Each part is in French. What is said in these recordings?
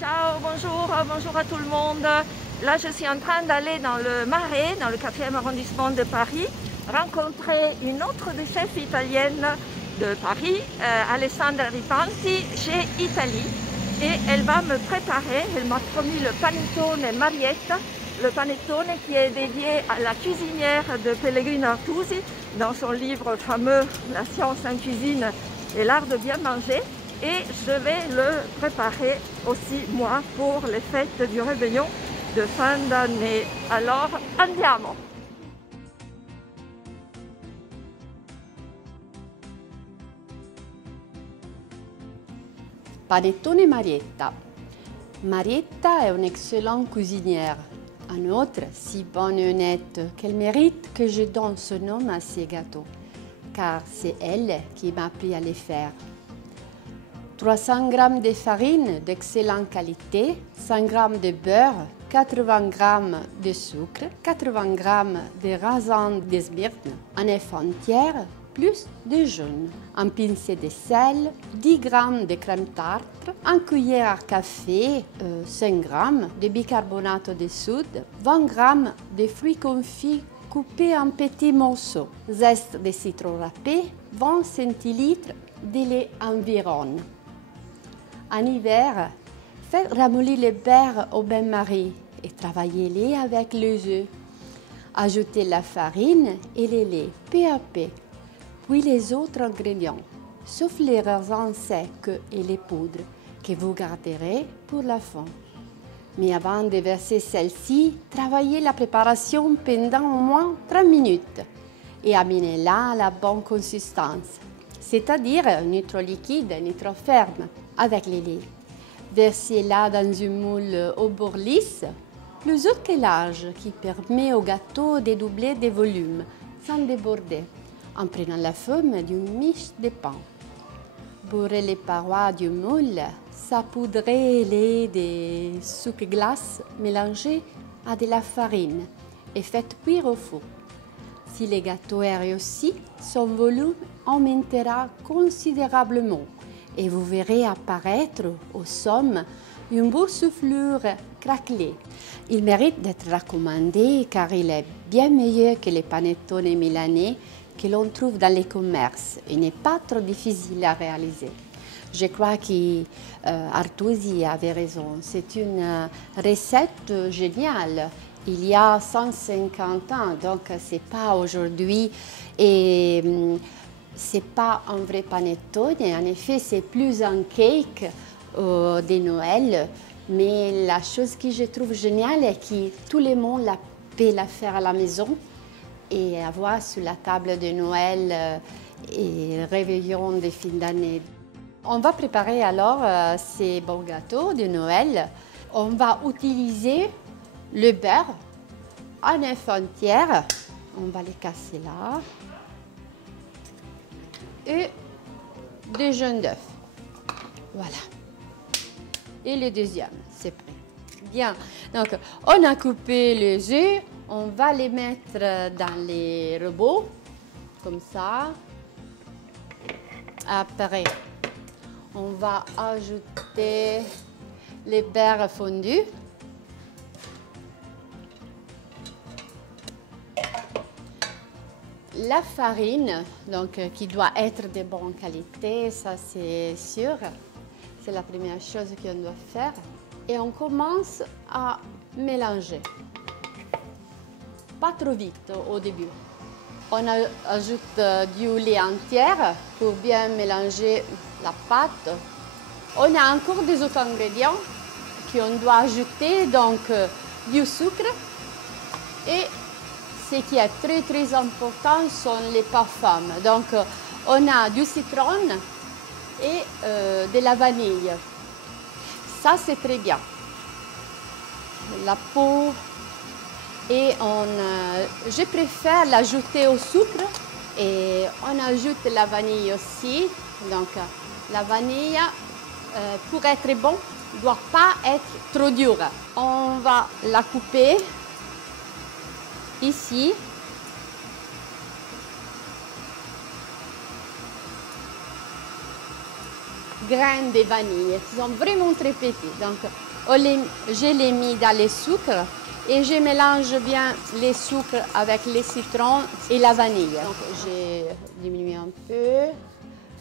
Ciao, bonjour, bonjour à tout le monde. Là, je suis en train d'aller dans le Marais, dans le 4e arrondissement de Paris, rencontrer une autre des chefs italiennes de Paris, Alessandra Ripanti, chez Italie. Et elle va me préparer, elle m'a promis le panettone Marietta, le panettone qui est dédié à la cuisinière de Pellegrino Artusi dans son livre fameux La science en cuisine et l'art de bien manger. Et je vais le préparer aussi moi pour les fêtes du réveillon de fin d'année. Alors andiamo! Panettone Marietta. Marietta est une excellente cuisinière, un autre si bonne et honnête qu'elle mérite que je donne ce nom à ses gâteaux, car c'est elle qui m'a appris à les faire. 300 g de farine d'excellente qualité, 100 g de beurre, 80 g de sucre, 80 g de raisin de Smyrne, un œuf entier, plus de jaune, un pincée de sel, 10 g de crème tarte, une cuillère à café, 5 g de bicarbonate de soude, 20 g de fruits confits coupés en petits morceaux, zeste de citron râpé, 20 centilitres de lait environ. En hiver, faites ramollir les beurre au bain-marie et travaillez-les avec les œufs. Ajoutez la farine et le lait peu à peu, puis les autres ingrédients, sauf les raisins secs et les poudres que vous garderez pour la fin. Mais avant de verser celle-ci, travaillez la préparation pendant au moins 30 minutes et amenez-la à la bonne consistance, c'est-à-dire ni trop liquide ni trop ferme, avec le lait. Versez-la dans une moule au bord lisse, plus haute que large, qui permet au gâteau de doubler de volume sans déborder, en prenant la forme d'une miche de pain. Bourrez les parois du moule, saupoudrez-les de sucre glace mélangé à de la farine et faites cuire au four. Si le gâteau est réussi, son volume aumentera considérablement et vous verrez apparaître au sommet une beau soufflure craquelée. Il mérite d'être recommandé car il est bien meilleur que les panettone milanais que l'on trouve dans les commerces et n'est pas trop difficile à réaliser. Je crois qu'Artusi avait raison, c'est une recette géniale. Il y a 150 ans, donc c'est pas aujourd'hui et c'est pas un vrai panettone. En effet, c'est plus un cake de Noël, mais la chose que je trouve géniale est que tout le monde peut la faire à la maison et avoir sur la table de Noël et réveillon de fin d'année. On va préparer alors ces bons gâteaux de Noël. On va utiliser le beurre, un œuf entier, on va les casser là, et deux jaunes d'œufs. Voilà. Et le deuxième, c'est prêt. Bien. Donc, on a coupé les œufs. On va les mettre dans les robots, comme ça. Après, on va ajouter les beurre fondu. La farine, donc, qui doit être de bonne qualité, ça c'est sûr. C'est la première chose qu'on doit faire. Et on commence à mélanger. Pas trop vite au début. On ajoute du lait entier pour bien mélanger la pâte. On a encore des autres ingrédients qu'on doit ajouter, donc du sucre. Et ce qui est très très important sont les parfums. Donc on a du citron et de la vanille. Ça c'est très bien. La peau. Et je préfère l'ajouter au sucre et on ajoute la vanille aussi. Donc la vanille, pour être bon, ne doit pas être trop dure. On va la couper ici. Graines de vanille, qui sont vraiment très petits. Donc Je l'ai mis dans les sucres et je mélange bien les sucres avec les citrons et la vanille. Donc j'ai diminué un peu.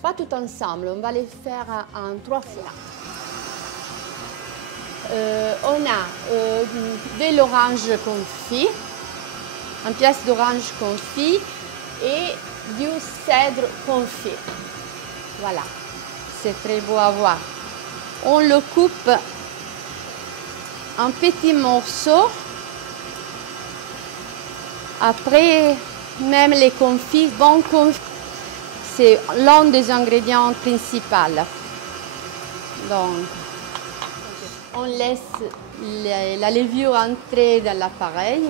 Pas tout ensemble, on va les faire en 3 fois. On a de l'orange confit, une pièce d'orange confit et du cèdre confit. Voilà, c'est très beau à voir. On le coupe en petits morceaux. Après, même les confits, bon confit, c'est l'un des ingrédients principaux. Donc, on laisse la levure entrer dans l'appareil.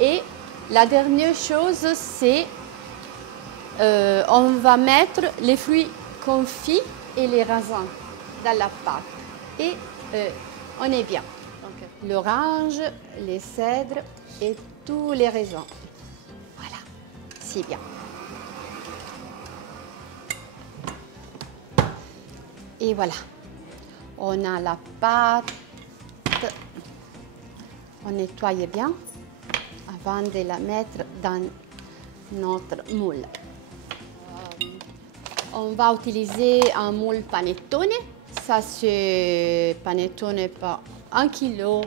Et la dernière chose, c'est on va mettre les fruits confits et les raisins dans la pâte. Et on est bien. L'orange, les cèdres et tous les raisins. Voilà, c'est bien. Et voilà, on a la pâte. On nettoie bien avant de la mettre dans notre moule. On va utiliser un moule panettone. Ça, c'est panettone par 1 kg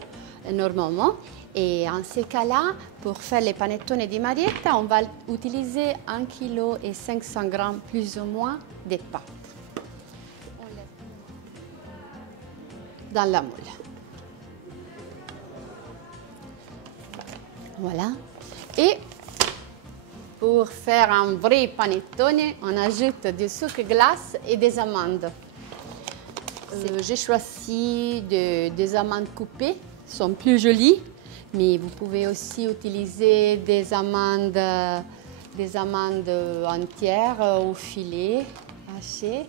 normalement. Et en ce cas-là, pour faire les panettone di Marietta, on va utiliser 1 kg et 500 g plus ou moins de pâte. Dans la moule. Voilà. Et pour faire un vrai panettone, on ajoute du sucre glace et des amandes. J'ai choisi des amandes coupées, elles sont plus jolies, mais vous pouvez aussi utiliser des amandes entières au filet haché.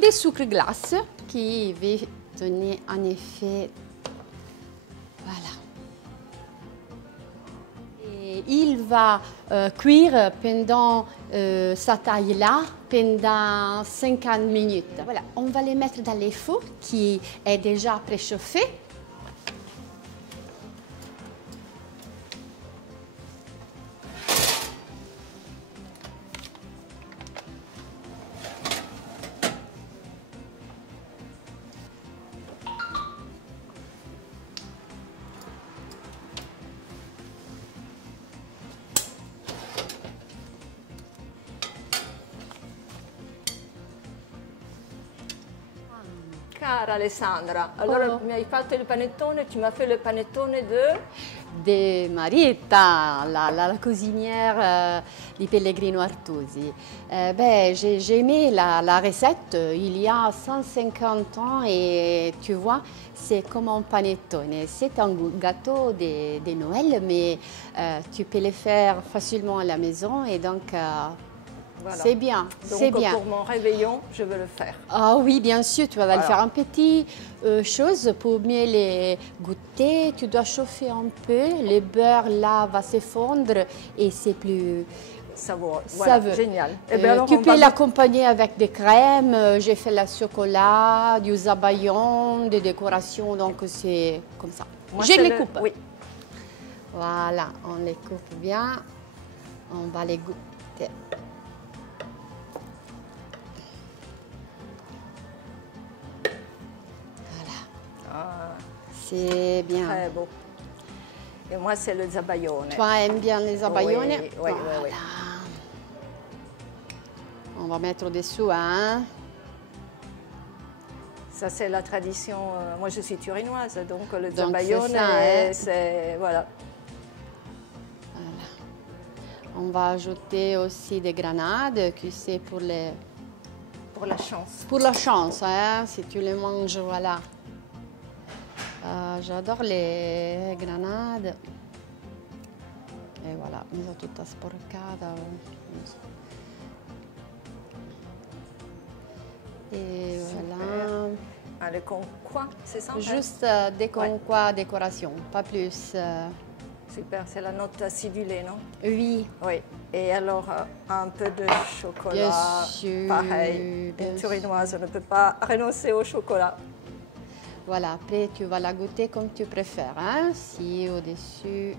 Des sucres glace qui vont donner un effet. Voilà. Et il va cuire pendant sa taille-là pendant 50 minutes. Voilà, on va les mettre dans les fours qui est déjà préchauffé. Cara Alessandra, allora mi hai fatto il panettone, tu m'as fait le panettone de Marietta, la cuisinière di Pellegrino Artusi. J'ai aimé la recette il y a 150 ans et tu vois, c'est comme un panettone. C'est un gâteau de Noël, mais tu peux le faire facilement à la maison et donc voilà. C'est bien, c'est bien. Pour mon réveillon, je veux le faire. Ah oui, bien sûr, tu vas le faire en petites choses pour mieux les goûter. Tu dois chauffer un peu, le beurre là va se fondre et c'est plus savoureux. Voilà, génial. Et bien, tu peux l'accompagner avec des crèmes. J'ai fait le chocolat, du zabaillon, des décorations, donc c'est comme ça. Moi, je les coupe. Oui. Voilà, on les coupe bien. On va les goûter. C'est bien. Très beau. Et moi, c'est le zabaglione. Toi, aimes bien les zabaglione? Oui, oui, voilà. oui. On va mettre au-dessous, hein? Ça, c'est la tradition. Moi, je suis turinoise, donc le zabaglione, c'est... Voilà. On va ajouter aussi des grenades, qui c'est pour les... Pour la chance. Pour la chance, hein? Si tu les manges, voilà. J'adore les grenades. Et voilà, mi sono tutta sporcata. Et voilà. Les concois, c'est ça? Juste des concois décoration, pas plus. Super, c'est la note acidulée, non? Oui. Oui. Et alors, un peu de chocolat. Bien sûr. Pareil. Une turinoise ne peut pas renoncer au chocolat. Voilà, après tu vas la goûter comme tu préfères. Hein? Si au-dessus.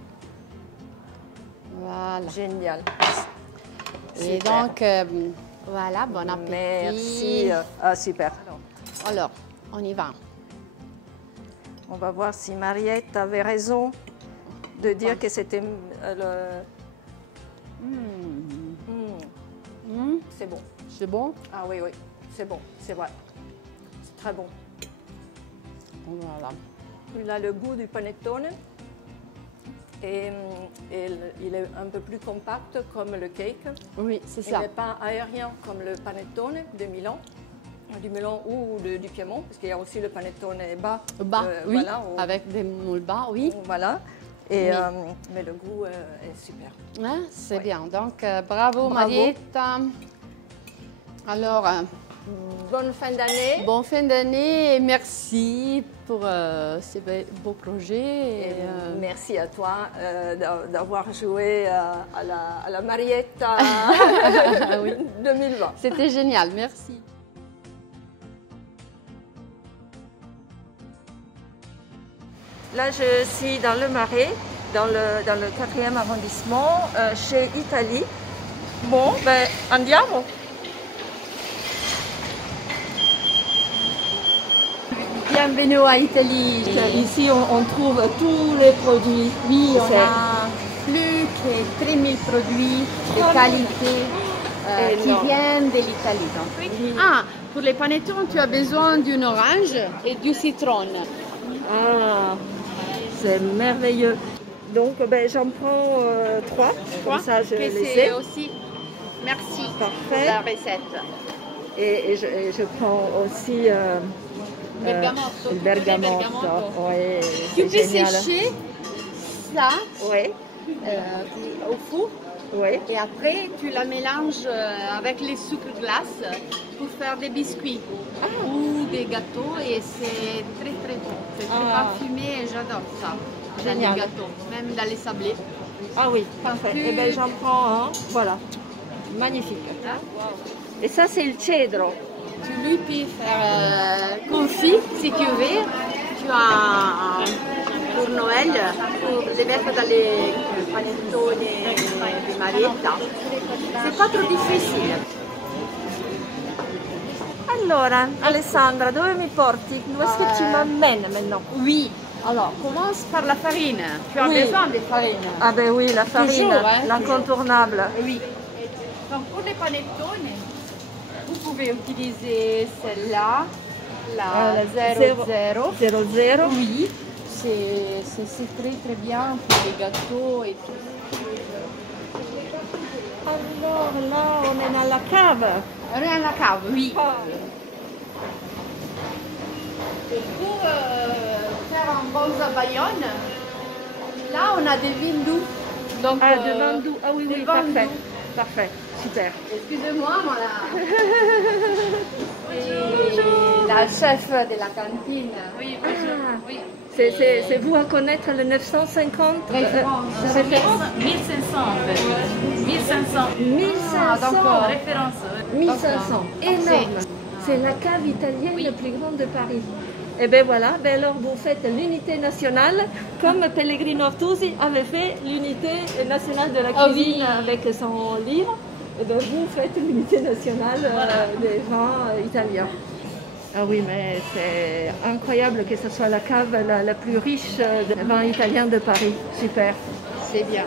Voilà. Génial. Et Super. donc, voilà, bon appétit. Merci. Ah, super. Alors, on y va. On va voir si Mariette avait raison de dire que c'était c'est bon. C'est bon? Ah oui, oui, c'est bon, c'est vrai. C'est très bon. Voilà. Il a le goût du panettone et il est un peu plus compact comme le cake. Oui, c'est Il ça. n'est pas aérien comme le panettone de Milan, du Milan ou du Piémont, parce qu'il y a aussi le panettone bas. Bas, oui, voilà, avec des moules bas, oui. Voilà. Et, Oui. mais le goût est super. Hein, c'est Ouais. bien. Donc, bravo, Marietta. Alors, Bonne fin d'année. bonne fin d'année et merci pour ces beaux projets. Et merci à toi d'avoir joué à la Marietta Oui. 2020. C'était génial, merci. Là, je suis dans le Marais, dans le 4e arrondissement, chez Italie. Bon, ben, andiamo. Bienvenue à Italie. Ici, on trouve tous les produits. Oui, on C'est a plus que 3000 produits de qualité qui Énorme. viennent de l'Italie. Donc. Ah, pour les panettones, tu as besoin d'une orange et du citron. Ah, c'est merveilleux. Donc, ben, j'en prends 3. Comme ça, je les ai. aussi. Merci Parfait. pour la recette. Et je prends aussi Bergamotto, le tu connais bergamotto. Ouais, Tu c'est peux génial. sécher ça Oui, au four oui. et après tu la mélanges avec les sucres glace pour faire des biscuits ou des gâteaux et c'est très très bon. C'est très Ah. parfumé et j'adore ça. Dans Génial. les gâteaux, même dans les sablés. Ah oui, parfait. Tu- Eh bien, j'en prends un. Voilà. Magnifique. Et ça, c'est le cedro. Tu lui peux faire confit si tu veux. Tu as pour Noël, pour les mettre dans les panettone de Marietta. C'est pas trop difficile. Allora, Alessandra, dove mi porti? Dove est-ce que tu m'emmènes maintenant? Oui. Alors, commence par la farine. Tu as Oui. besoin de farine. Ah ben oui, la farine, Toujours, hein, l'incontournable. Oui. Donc, pour les panettone, vous pouvez utiliser celle-là, la 00. 00. Oui, c'est très très bien pour les gâteaux et tout. Alors là, on est dans la cave. Rien à la cave, oui. Ah. Et pour faire un bolsa Bayonne, là on a des vins doux. Donc, Ah, de vin doux. Ah oui, des oui, vins parfait. doux. Parfait, super. Excusez-moi, c'est la chef de la cantine. Oui, Ah. oui. C'est vous à connaître le 950 Référence. référence 1500 en fait. 1500. 1500. Ah, d'accord. Référence. 1500, énorme. C'est la cave italienne la plus grande de Paris. Et bien voilà, ben alors vous faites l'unité nationale comme Pellegrino Artusi avait fait l'unité nationale de la Ah oui. cuisine avec son livre. Et bien vous faites l'unité nationale des vins italiens. Ah oui, mais c'est incroyable que ce soit la cave la plus riche des vins italiens de Paris. Super. C'est bien.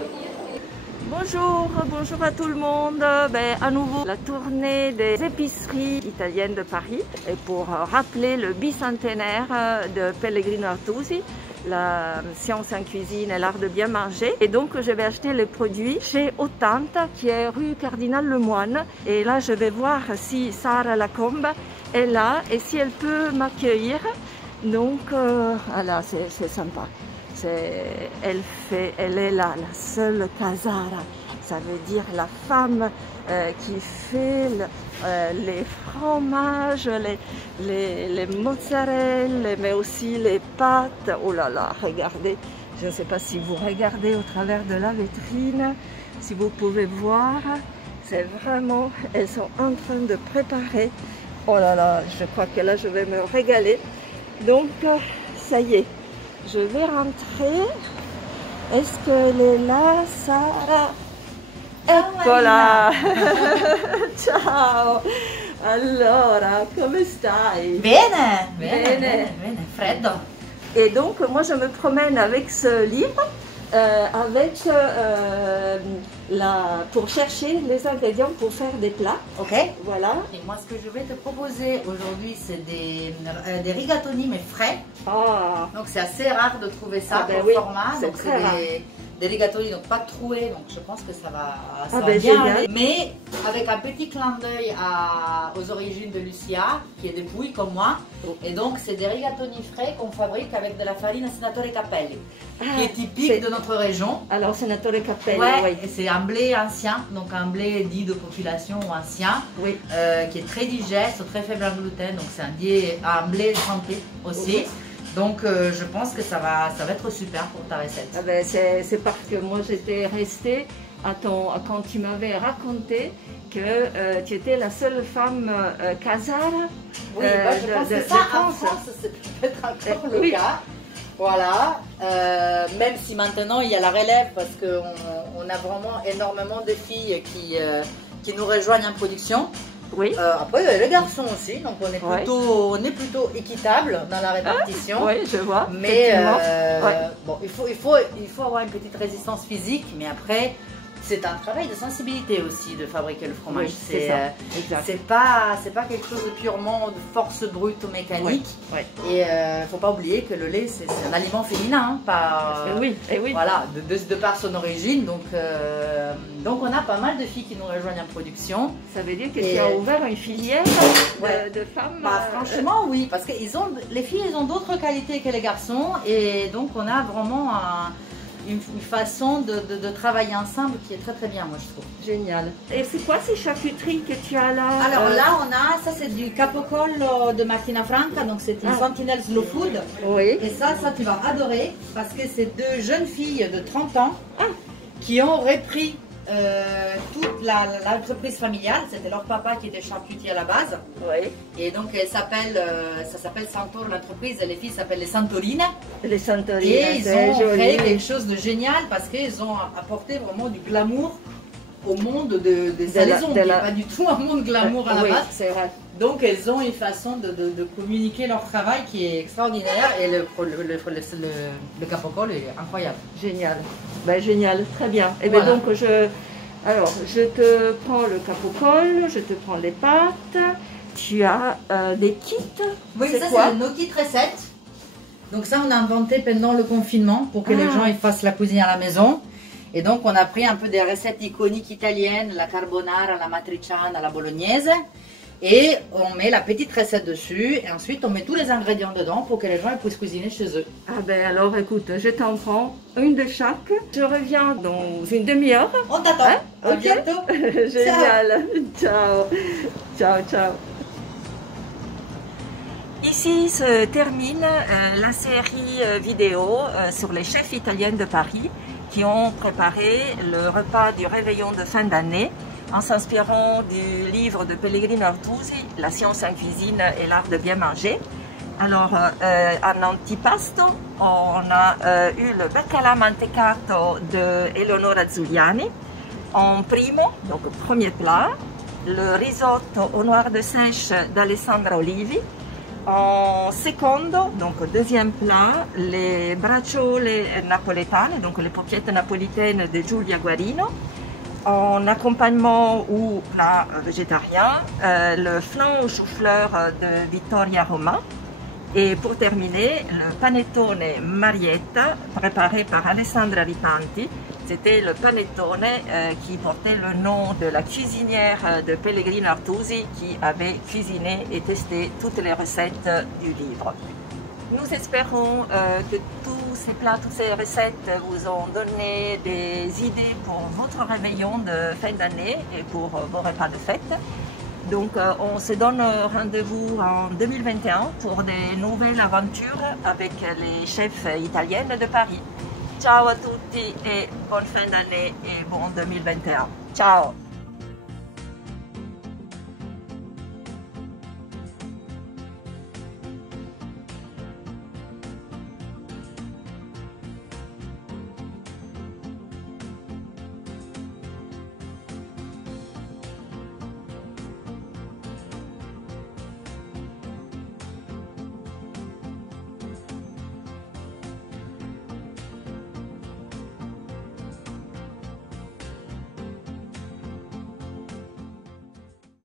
Bonjour, bonjour à tout le monde. Ben, à nouveau, la tournée des épiceries italiennes de Paris. Et pour rappeler le bicentenaire de Pellegrino Artusi, la science en cuisine et l'art de bien manger. Et donc, je vais acheter les produits chez Ottanta, qui est rue Cardinal Lemoine. Et là, je vais voir si Sara Lacombe est là et si elle peut m'accueillir. Donc, voilà, c'est sympa. Elle est là, la seule casara, ça veut dire la femme qui fait les fromages, les mozzarella, mais aussi les pâtes. Oh là là, regardez, je ne sais pas si vous regardez au travers de la vitrine, si vous pouvez voir, c'est vraiment, elles sont en train de préparer. Oh là là, je crois que là je vais me régaler. Donc, ça y est, je vais rentrer. Est-ce qu'elle est là, Sarah? Eccola! Ciao! Allora, come stai? Bene, Bene. bene, bene, bene, freddo. Et donc, moi, je me promène avec ce livre, pour chercher les ingrédients pour faire des plats. Ok. Voilà. Et moi, ce que je vais te proposer aujourd'hui, c'est des rigatoni, mais frais. Ah, Donc, c'est assez rare de trouver ça Ah ben au oui, format. c'est Donc, très rare. des rigatoni, donc pas troués. Donc, je pense que ça va Ah ben, bien génial. aller. Mais avec un petit clin d'œil aux origines de Lucia, qui est des Pouilles comme moi. Et donc, c'est des rigatoni frais qu'on fabrique avec de la farine Senatore Cappelli, qui est typique de notre région. alors, Senatore Cappelli, Ouais, oui. et c'est un blé ancien, donc un blé dit de population ou ancien, Oui. qui est très digeste, très faible en gluten, donc c'est un blé santé aussi. Oui. Donc je pense que ça va être super pour ta recette. Ah ben, c'est parce que moi, j'étais restée quand tu m'avais raconté que tu étais la seule femme casara. Oui, je pense que ça, en France, c'est peut-être encore le Oui. cas. Voilà, même si maintenant il y a la relève parce qu'on a vraiment énormément de filles qui nous rejoignent en production. Oui. Après, il y a les garçons aussi, donc on est Ouais. plutôt équitable dans la répartition. Oui, je vois. Mais effectivement. Ouais. bon, il faut avoir une petite résistance physique, mais après, c'est un travail de sensibilité aussi de fabriquer le fromage. Oui, c'est ça. Exact. C'est pas quelque chose de purement de force brute ou mécanique. Ouais. Et faut pas oublier que le lait, c'est un aliment féminin, hein, pas. Et oui. Voilà, de par son origine. Donc on a pas mal de filles qui nous rejoignent en production. Ça veut dire que tu as ouvert une filière Ouais. de femmes. Franchement, oui, parce que les filles, elles ont d'autres qualités que les garçons, et donc on a vraiment une façon de travailler ensemble qui est très très bien, moi je trouve. Génial. Et c'est quoi ces charcuteries que tu as là? Alors là, ça c'est du capocollo de Martina Franca, donc c'est une Sentinel Slow Food. Oui. Et ça tu vas adorer, parce que c'est deux jeunes filles de 30 ans qui ont repris toute l'entreprise familiale. C'était leur papa qui était charcutier à la base. Oui. Et donc ça s'appelle Santor l'entreprise, et les filles s'appellent les Santorines. Les Santorines. Et ils c'est ont joli. créé quelque chose de génial parce qu'ils ont apporté vraiment du glamour au monde des salaisons, qui n'est pas du tout un monde glamour à la Oui, base. c'est vrai. Donc elles ont une façon de communiquer leur travail qui est extraordinaire, et le capocollo est incroyable. Génial. Ben, génial, très bien. Et Voilà. donc je te prends le capocollo, je te prends les pâtes. Tu as des kits. Oui, c'est ça quoi? c'est nos kits recettes. Donc ça on a inventé pendant le confinement pour que les gens ils fassent la cuisine à la maison. Et donc on a pris un peu des recettes iconiques italiennes, la carbonara, la matriciana, la bolognaise. Et on met la petite recette dessus, et ensuite on met tous les ingrédients dedans pour que les gens puissent cuisiner chez eux. Ah ben alors écoute, je t'en prends une de chaque. Je reviens dans une demi-heure. On t'attend. Hein? À Ok. bientôt. Génial. Ciao. Ciao, ciao. Ici se termine la série vidéo sur les chefs italiens de Paris qui ont préparé le repas du réveillon de fin d'année en s'inspirant du livre de Pellegrino Artusi, La science en cuisine et l'art de bien manger. Alors, en antipasto, on a eu le baccalà mantecato de Eleonora Zuliani. En primo, donc premier plat, le risotto au noir de sèche d'Alessandra Olivi. En secondo, donc deuxième plat, les bracciole napoletane, donc les paupiètes napolitaines de Giulia Guarino. En accompagnement ou plat végétarien, le flan au chou-fleur de Vittoria Roma. Et pour terminer, le panettone Marietta, préparé par Alessandra Ripanti. C'était le panettone qui portait le nom de la cuisinière de Pellegrino Artusi qui avait cuisiné et testé toutes les recettes du livre. Nous espérons que tous ces plats, toutes ces recettes vous ont donné des idées pour votre réveillon de fin d'année et pour vos repas de fête. Donc on se donne rendez-vous en 2021 pour des nouvelles aventures avec les chefs italiennes de Paris. Ciao à tutti et bonne fin d'année et bon 2021. Ciao!